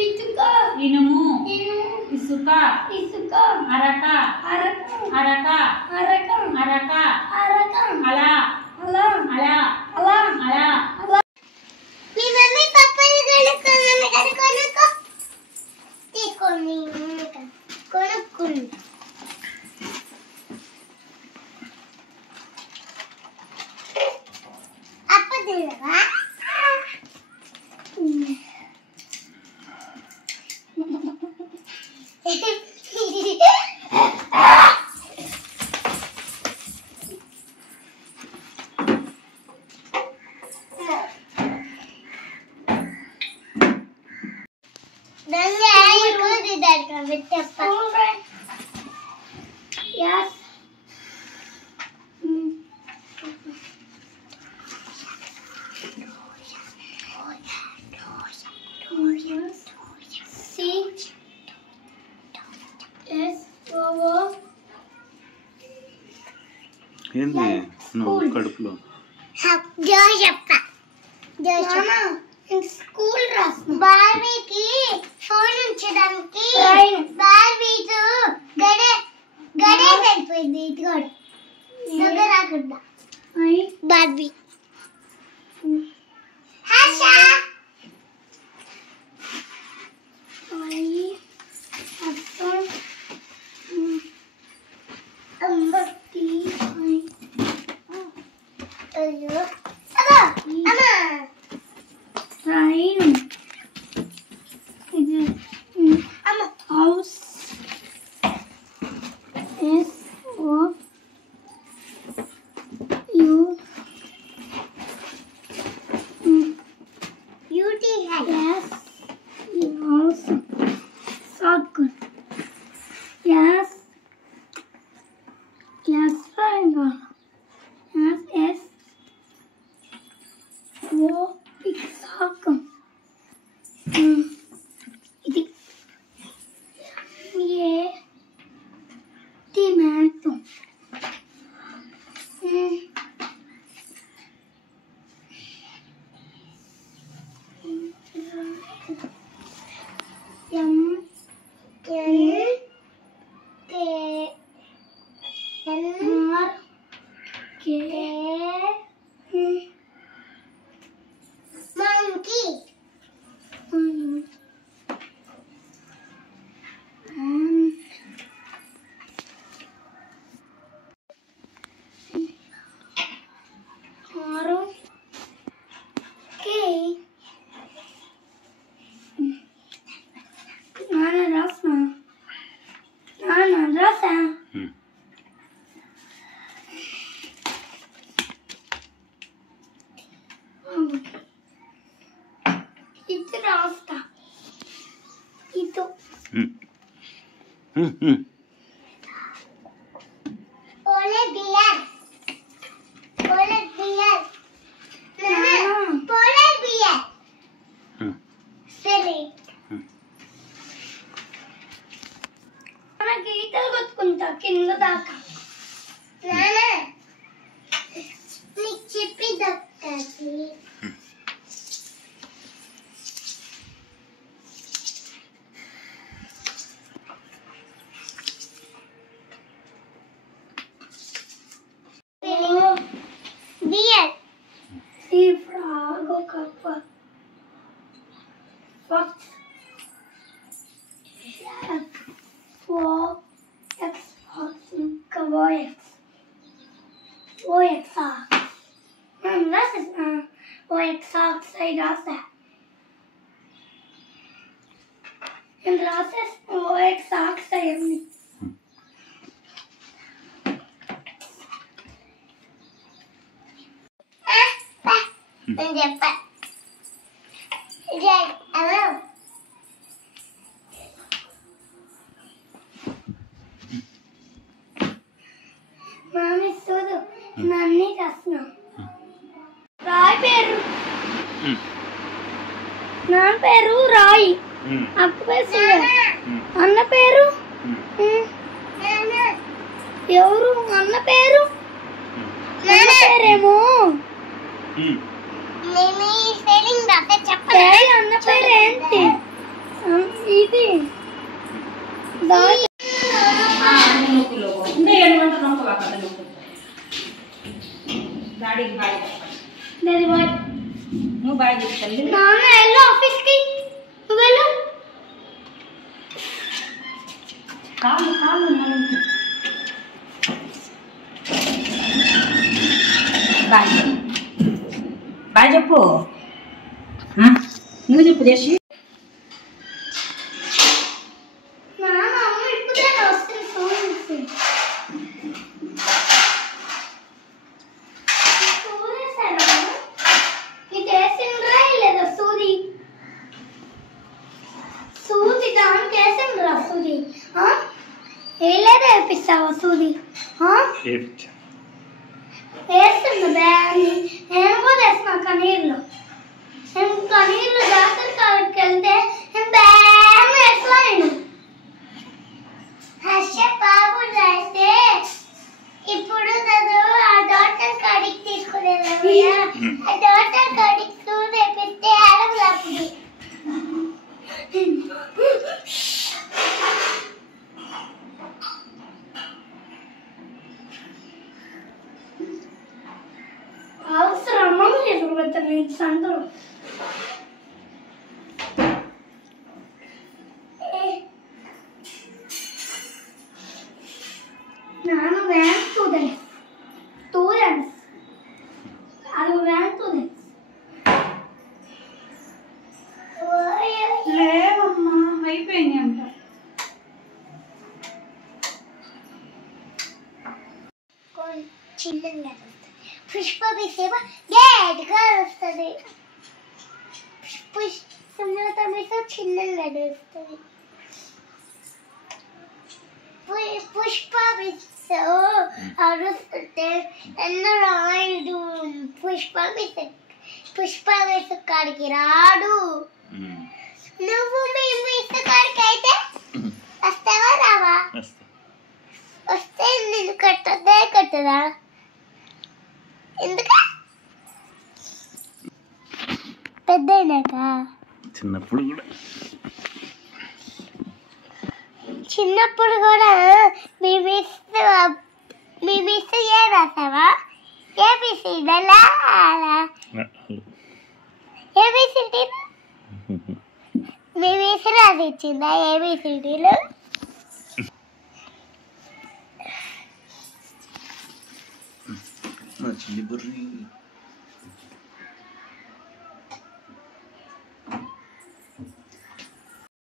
ఇటుక ఇనుము ఇసుక అరక అరక అరక అలా అలా అలా అలా మీ మమ్మీ పప్పలు కొనుక్కో తీసుకోండి కొనుక్కుంది అప్ప తినవా Yes. ఏంది నువ్వు కడుపులో స్కూల్ బార్బీకి ఫోన్ ఉంచడానికి బార్బీతో గడేసి అయిపోయింది ఇది కూడా దగ్గర రాకుండా బార్బీ హర్ష అయ్యో అమ్మా ట్రైన్ ఇది అమ్మ house S O U beauty S house circle S S triangle S S O పిక్సాకం ఇది ఏ టమాటో monkey ఇది రాస్తా ఇది Polar bear. Polar bear. Polar bear. Silly. మన గీతలు కొట్టుకుంటా కింద దాకా Nana. నీకు చెప్పి దక్కాలి bear. ఈ ఫ్రాగ్ ఒక fox fox fox ఇంకా ox ox das ist ox I rasa und das ist ox I నేను చెప్పా హలో మామి చూడు నన్ను చేస్తున్నాం రాయి పేరు నా పేరు రాయి అక్క పేరు అన్న పేరు ఎవరు అన్న పేరు పేరేమో నేను స్పెల్లింగ్ రాస్తే చెప్పలేదు డాటి ఇది డాటి డాడీ బాయ్ నువ్వు బాయ్ చెప్తాను. నాన్న వెళ్ళు ఆఫీస్కి నువ్వు వెళ్ళు కాళ్ళు బాయ్ బాయ్ చెప్పు. నువ్వు చెప్పు చేసి. నాన్న అమ్మ ఇప్పుడే వస్తుంది ఫోన్ చేసి సూది ఏ లేదా వేపిస్తావా సూది వేస్తుంది బ్యాన్ని నేను కూడా వేస్తున్నా కనీర్లో జాతర కాడికి వెళ్తే నేను బ్యాన్ వేస్తా నేను హర్ష బాబు అయితే ఇప్పుడు చదువు ఆ డాక్టర్ కాడికి తీసుకునేది. ఆ డాక్టర్ కాడికి చూపిస్తే అడగలప్పుడు అవసరమా లేదు నేను సందరు నాన్న వ్యాన్ స్టూడెంట్స్ అది వ్యాన్ స్టూడెంట్స్ లేవమ్మా అయిపోయింది అంట. చిన్నగా పుష్ప మీసేమో గేట్గా వస్తుంది. సుమలత మీతో చిన్నగా వస్తుంది. పుష్ప మీసో అరుస్తుంటే ఎన్నో రాయుడు పుష్ప మీసు కాడికి రాడు. నువ్వు మీ మీసు కాడికి అయితే వస్తావా రావా? వస్తే నేను కట్టదా ఎందుక పెద్దయినాక చిన్నప్పుడు కూడా మీ మిస్ ఏ రాసావా? ఏబిసిడీలా ఏబిసిడీ మీ మిస్ రాసి ఇచ్చిందా ఏబిసిడీలు? చిల్లి బుర్రి